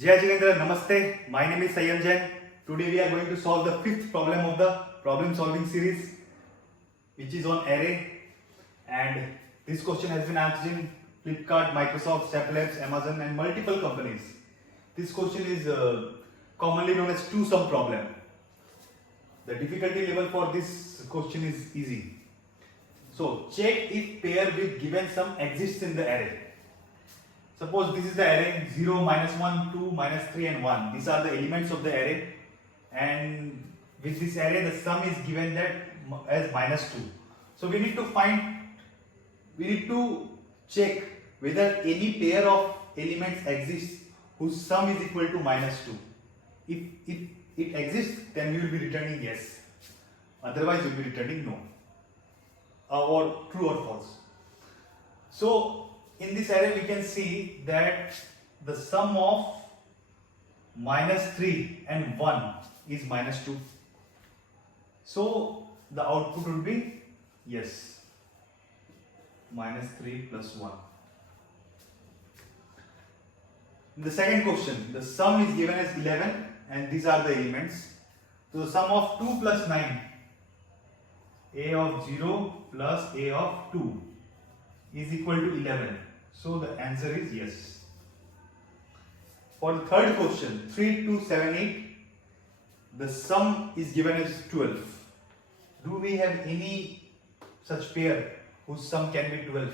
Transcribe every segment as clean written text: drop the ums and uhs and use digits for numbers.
Jai Jilendra, Namaste. My name is Sayan Jain. Today we are going to solve the fifth problem of the problem solving series, which is on array. And this question has been asked in Flipkart, Microsoft, Step Labs, Amazon, and multiple companies. This question is commonly known as two-sum problem. The difficulty level for this question is easy. So check if pair with given sum exists in the array. Suppose this is the array 0, minus 1, 2, minus 3 and 1. These are the elements of the array, and with this array the sum is given that as minus 2. So we need to check whether any pair of elements exists whose sum is equal to minus 2. If it exists, then we will be returning yes. Otherwise we will be returning no, or true or false. So in this array we can see that the sum of minus 3 and 1 is minus 2. So the output will be yes, minus 3 plus 1. In the second question, the sum is given as 11 and these are the elements. So the sum of 2 plus 9, a of 0 plus a of 2 is equal to 11. So the answer is yes. For the third question, 3, 2, 7, 8, the sum is given as 12. Do we have any such pair whose sum can be 12?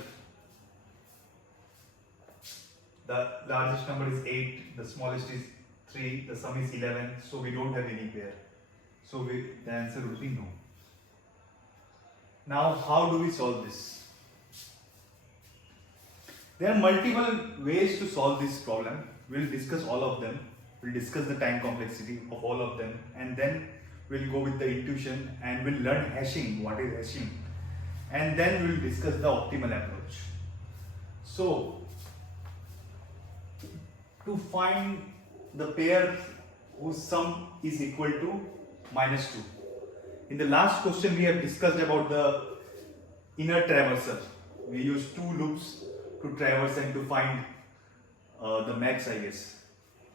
The largest number is 8, the smallest is 3, the sum is 11, so we don't have any pair. So the answer would be no. Now how do we solve this? There are multiple ways to solve this problem. We'll discuss all of them. We'll discuss the time complexity of all of them, and then we'll go with the intuition and we'll learn hashing, what is hashing, and then we'll discuss the optimal approach. So to find the pair whose sum is equal to minus 2. In the last question we have discussed about the inner traversal. We use two loops to traverse and to find the max, I guess.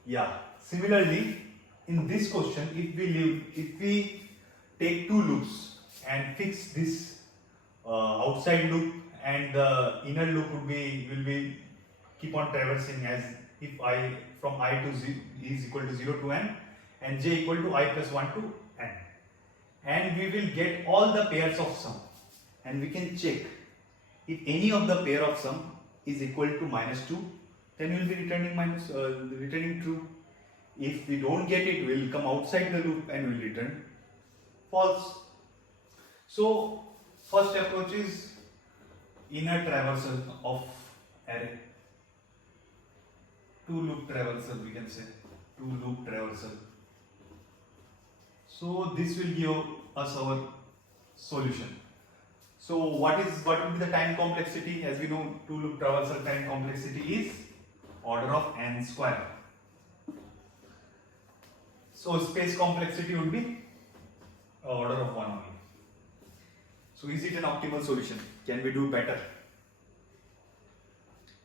Yeah. Similarly, in this question, if we take two loops and fix this outside loop, and the inner loop will be keep on traversing as if I from I to z is equal to 0 to n and j equal to I plus 1 to n, and we will get all the pairs of sum, and we can check if any of the pair of sum is equal to minus 2, then we will be returning true. If we don't get it, we will come outside the loop and we will return false. So first approach is inner traversal of array. Two loop traversal, we can say. Two loop traversal. So this will give us our solution. So what will be the time complexity? As we know, two loop traversal time complexity is order of n square. So space complexity would be order of 1 only. So is it an optimal solution? Can we do better?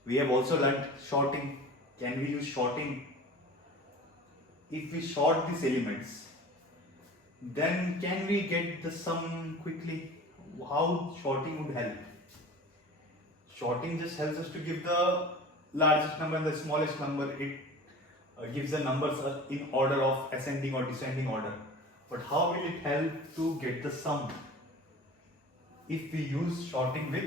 We have also learnt sorting. Can we use sorting? If we sort these elements, then can we get the sum quickly? How sorting would help? Sorting just helps us to give the largest number and the smallest number. It gives the numbers in order of ascending or descending order. But how will it help to get the sum? If we use sorting with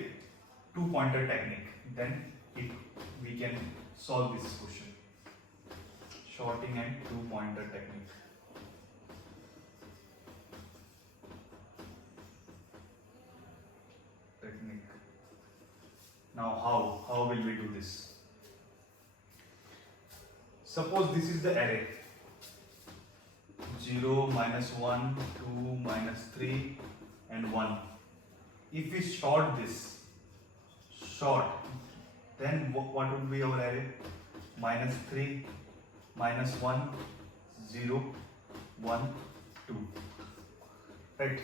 two-pointer technique, then we can solve this question. Sorting and two-pointer technique. Now how will we do this? Suppose this is the array 0, minus 1, 2, minus 3 and 1. If we sort this, then what would be our array? Minus 3, minus 1, 0, 1, 2. Right?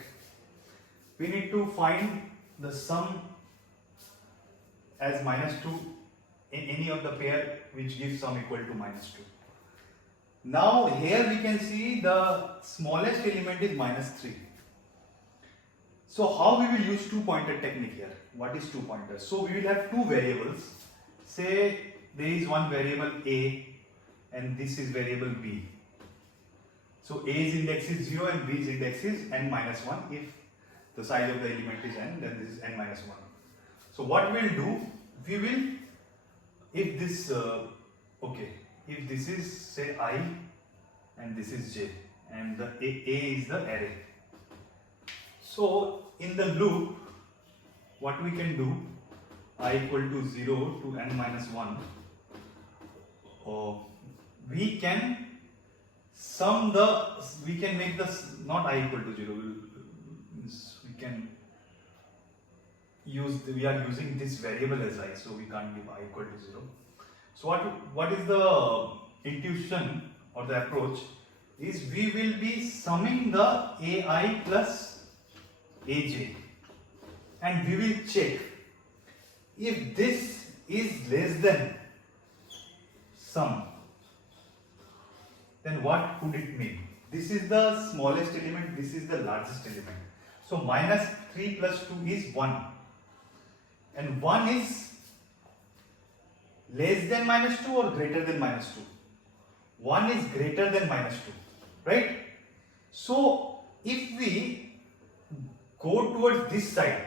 We need to find the sum as minus 2 in any of the pair which gives sum equal to minus 2. Now here we can see the smallest element is -3. So how we will use two-pointer technique here? What is two-pointer? So we will have two variables. Say there is one variable A and this is variable B. So A's index is 0 and B's index is n-1. If the size of the element is n, then this is n-1. So what we will do, we will, if this, if this is say I and this is j and the A is the array. So in the loop, what we can do, I equal to 0 to n-1, we can sum the, we can make this not I equal to 0, we can use, we are using this variable as I, so we can't give I equal to 0. So what is the intuition or the approach is we will be summing the AI plus AJ and we will check if this is less than sum, then what could it mean? This is the smallest element, this is the largest element. So -3 plus 2 is 1 and 1 is less than -2 or greater than -2? 1 is greater than -2, right? So if we go towards this side,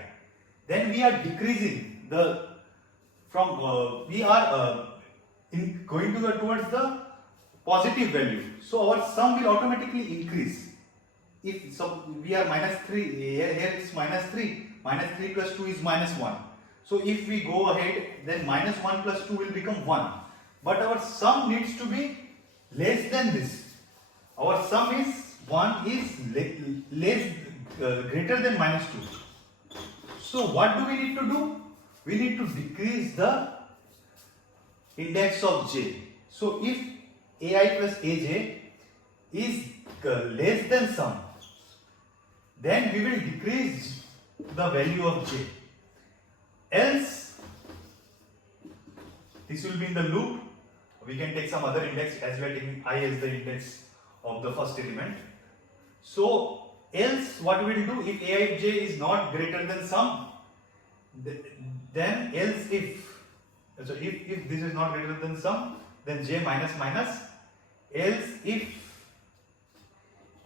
then we are decreasing the from we are going towards the positive value. So our sum will automatically increase. If so, we are -3 here it's -3. -3 plus 2 is -1. So if we go ahead, then -1 plus 2 will become 1. But our sum needs to be less than this. Our sum is 1 is greater than -2. So what do we need to do? We need to decrease the index of j. So if ai plus aj is less than sum, then we will decrease the value of j. Else, this will be in the loop. We can take some other index as we are taking I as the index of the first element. So else what we will do, if aij is not greater than sum, then else if this is not greater than sum, then j minus minus. Else if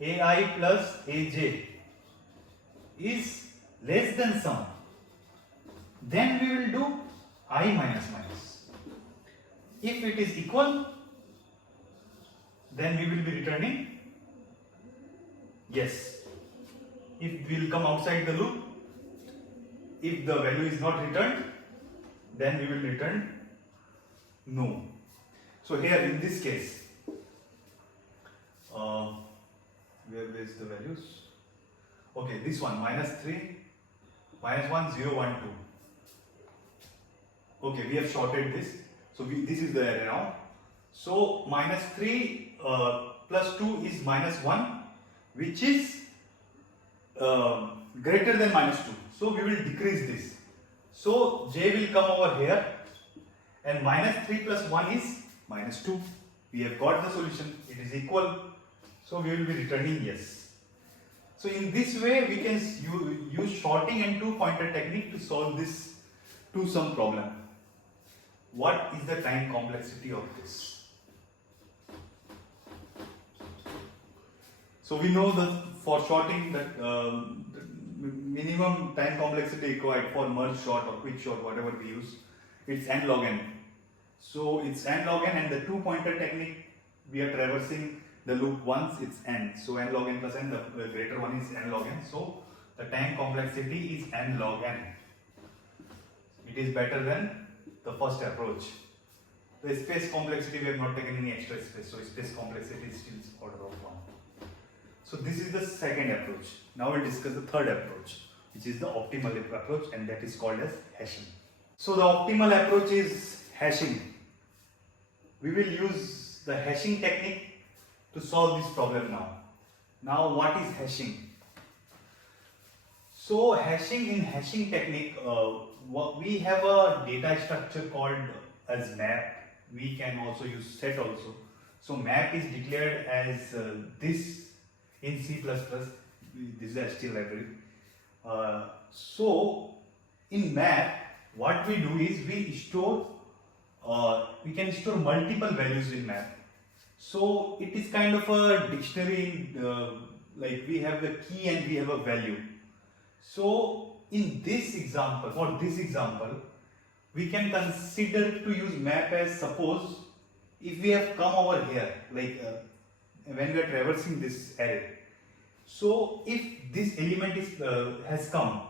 ai plus aj is less than sum, then we will do I minus minus. If it is equal, then we will be returning yes. If we will come outside the loop, if the value is not returned, then we will return no. So here in this case, where is the values? Okay, this one -3, -1, 0, 1, 2. Okay, we have sorted this. So this is the array now. So -3 plus 2 is -1, which is greater than -2. So we will decrease this. So j will come over here and -3 plus 1 is -2. We have got the solution. It is equal. So we will be returning yes. So in this way we can use sorting and two-pointer technique to solve this two-sum problem. What is the time complexity of this? So we know that for sorting that the minimum time complexity required for merge sort or quick sort, whatever we use, it's n log n. So it's n log n, and the two-pointer technique we are traversing the loop once, it's n. So n log n plus n, the greater one is n log n. So the time complexity is n log n. It is better than the first approach. The space complexity, we have not taken any extra space, so space complexity is still order of 1. So this is the second approach. Now we'll discuss the third approach, which is the optimal approach, and that is called as hashing. So the optimal approach is hashing. We will use the hashing technique to solve this problem now. Now what is hashing? So hashing, in hashing technique, we have a data structure called as map. We can also use set also. So map is declared as this in C++. This is the HTML library. So in map, what we do is we can store multiple values in map. So it is kind of a dictionary, like we have the key and we have a value. So in this example, for this example, we can consider to use map as, suppose if we have come over here, like when we are traversing this array. So if this element has come,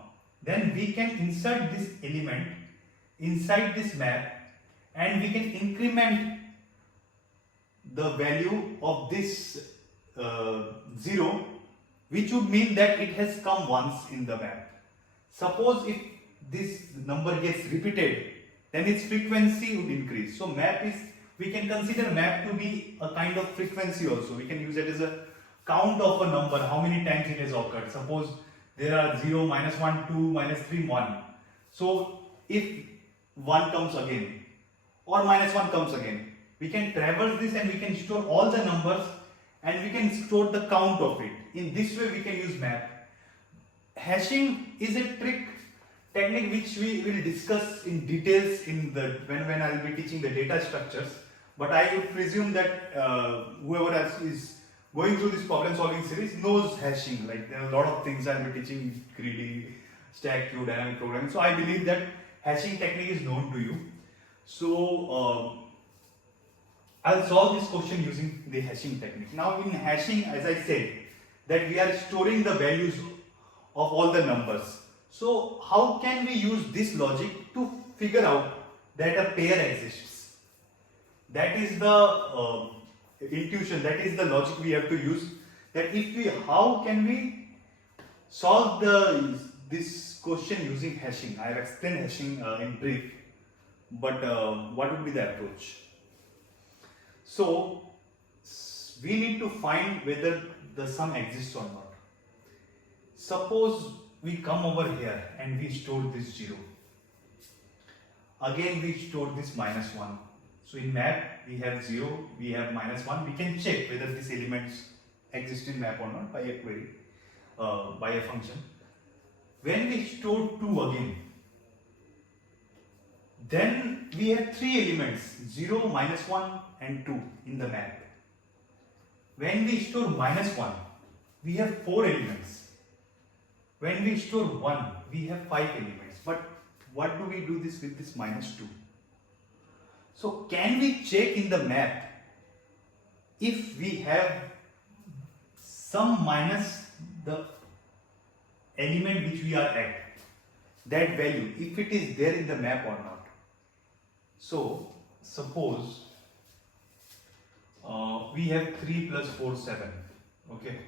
then we can insert this element inside this map and we can increment the value of this 0, which would mean that it has come once in the map. Suppose if this number gets repeated, then its frequency would increase. So we can consider map to be a kind of frequency also. We can use it as a count of a number, how many times it has occurred. Suppose there are 0, -1, 2, -3, 1. So if 1 comes again or -1 comes again, we can traverse this and we can store all the numbers and we can store the count of it. In this way we can use map. Hashing is a technique which we will discuss in details when I will be teaching the data structures. But I would presume that whoever is going through this problem solving series knows hashing. Like there are a lot of things I will be teaching: greedy, stack queue, dynamic programming. So I believe that hashing technique is known to you. So I'll solve this question using the hashing technique. Now in hashing, as I said, that we are storing the values of all the numbers. So how can we use this logic to figure out that a pair exists? That is the intuition, that is the logic we have to use. That how can we solve this question using hashing? I have explained hashing in brief, but what would be the approach? So we need to find whether the sum exists or not. Suppose we come over here and we store this 0. Again we store this -1. So in map we have 0, we have -1. We can check whether these elements exist in map or not by a query, by a function. When we store 2 again, then we have 3 elements, 0, -1 and 2 in the map. When we store -1, we have 4 elements. When we store 1, we have 5 elements. But what do we do this with this -2? So can we check in the map if we have sum minus the element which we are at, that value, if it is there in the map or not? So suppose we have 3 plus 4, 7. Okay.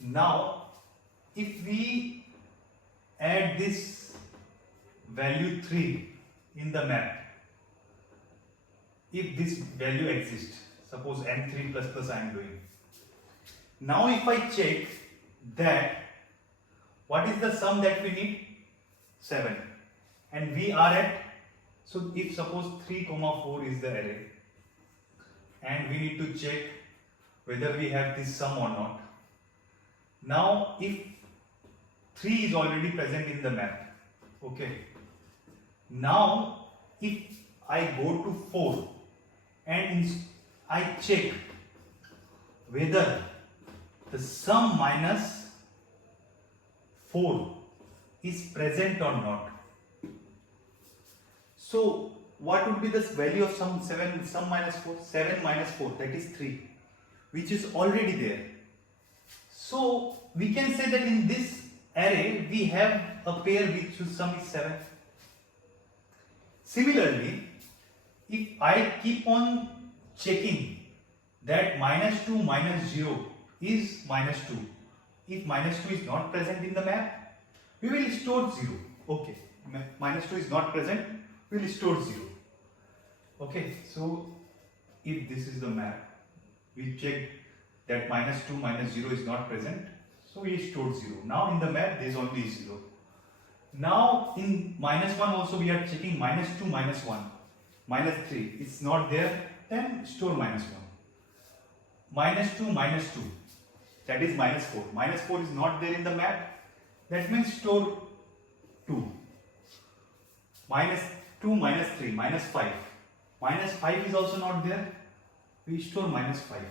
Now if we add this value 3 in the map, if this value exists, suppose n3 plus plus I am doing. Now if I check that what is the sum that we need? 7. And we are at, so if suppose 3, 4 is the array and we need to check whether we have this sum or not. Now if 3 is already present in the map, okay. Now if I go to 4 and I check whether the sum minus 4 is present or not. So what would be the value of sum minus 4? 7 minus 4, that is 3, which is already there. So we can say that in this array we have a pair which sum is 7. Similarly, if I keep on checking that -2 minus 0 is -2, if -2 is not present in the map, we will store 0. Okay, -2 is not present, we will store 0. Okay, so if this is the map, we check that -2 minus 0 is not present, so we store 0. Now in the map there is only 0. Now in -1 also we are checking -2 minus 1, -3, it's not there, then store minus 1. Minus 2, minus 2, that is minus 4. Minus 4 is not there in the map, that means store 2. Minus 2, minus 3, minus 5. Minus 5 is also not there, we store minus 5.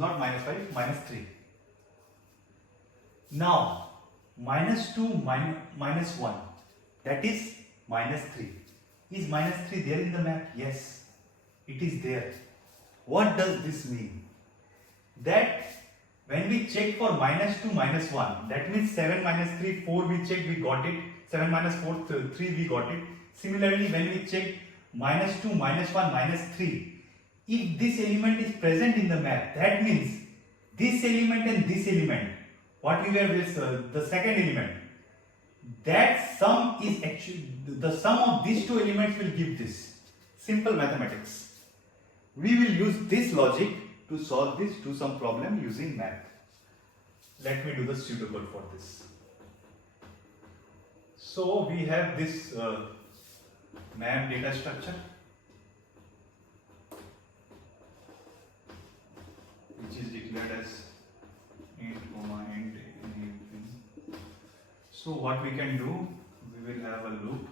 Not minus 5, minus 3. Now, minus 2, minus 1, that is minus 3. Is minus 3 there in the map? Yes, it is there. What does this mean? That when we check for minus 2, minus 1, that means 7 minus 3, 4 we checked, we got it. 7 minus 4, 3 we got it. Similarly, when we check minus 2, minus 1, minus 3, if this element is present in the map, that means this element and this element, what we were with the second element, that sum is actually, the sum of these two elements will give this. Simple mathematics. We will use this logic to solve this two sum problem using map. Let me do the pseudocode for this. So we have this map data structure, which is declared as int, int. So what we can do, we will have a loop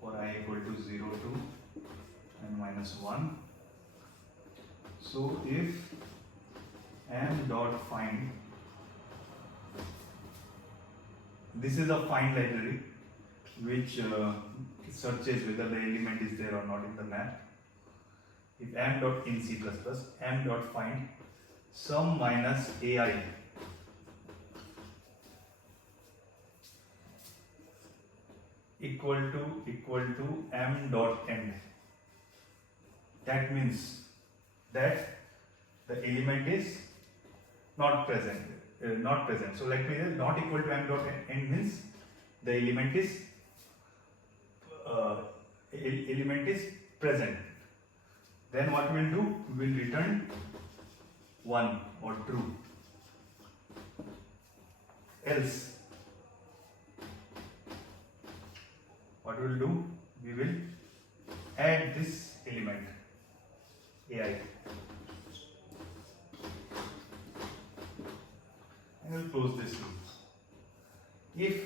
for I equal to 0 to and minus 1. So if m dot find, this is a find library which searches whether the element is there or not in the map. If m dot in C++, m dot find sum minus ai equal to m dot end, that means that the element is not present. So like we have not equal to m dot end means the element is present. Then what we will do? We will return 1 or true. Else, what we will do? We will add this element ai. And we'll close this loop. If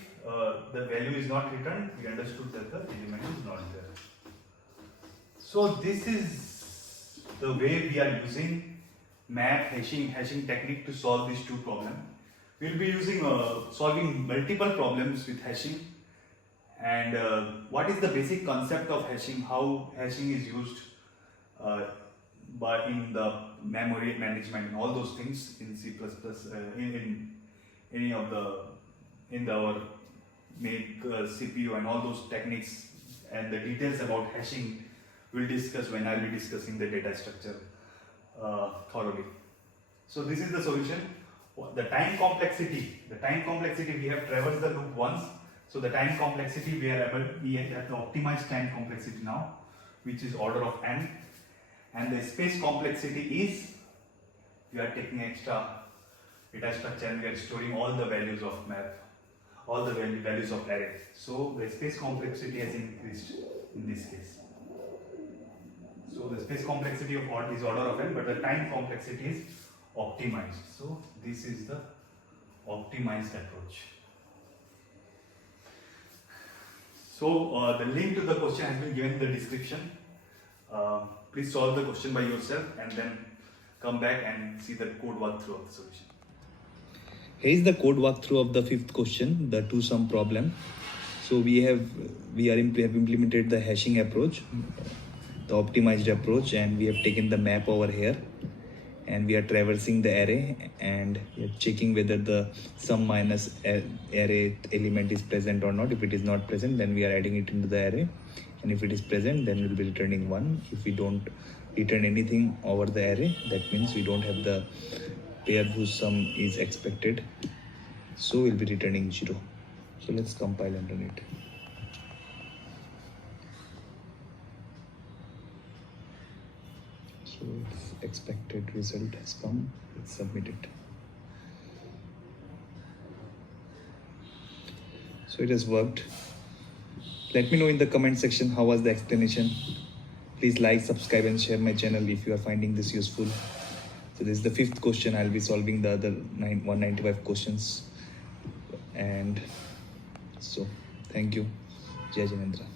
the value is not returned, we understood that the element is not there. So this is the way we are using map hashing technique to solve these two problems. We will be using solving multiple problems with hashing. And what is the basic concept of hashing? How hashing is used but in the memory management and all those things in C++, in any of our make CPU and all those techniques, and the details about hashing we'll discuss when I'll be discussing the data structure thoroughly. So this is the solution. The time complexity we have traversed the loop once. So the time complexity we have to optimize time complexity now, which is order of n, and the space complexity is we are taking extra data structure and we are storing all the values of map, all the values of array. So the space complexity has increased in this case. So the space complexity of is order of n, but the time complexity is optimized. So this is the optimized approach. So the link to the question has been given in the description. Please solve the question by yourself and then come back and see the code walkthrough of the solution. Here is the code walkthrough of the fifth question, the two sum problem. So we have implemented the hashing approach, the optimized approach, and we have taken the map over here, and we are traversing the array and we are checking whether the sum minus array element is present or not. If it is not present, then we are adding it into the array, and if it is present, then we will be returning 1. If we don't return anything over the array, that means we don't have the pair whose sum is expected, so we'll be returning 0. So let's compile and run it. So its expected result has come. Let's submit it. So it has worked. Let me know in the comment section how was the explanation. Please like, subscribe, and share my channel if you are finding this useful. So this is the 5th question. I'll be solving the other 195 questions. And so, thank you. Jai Jinendra.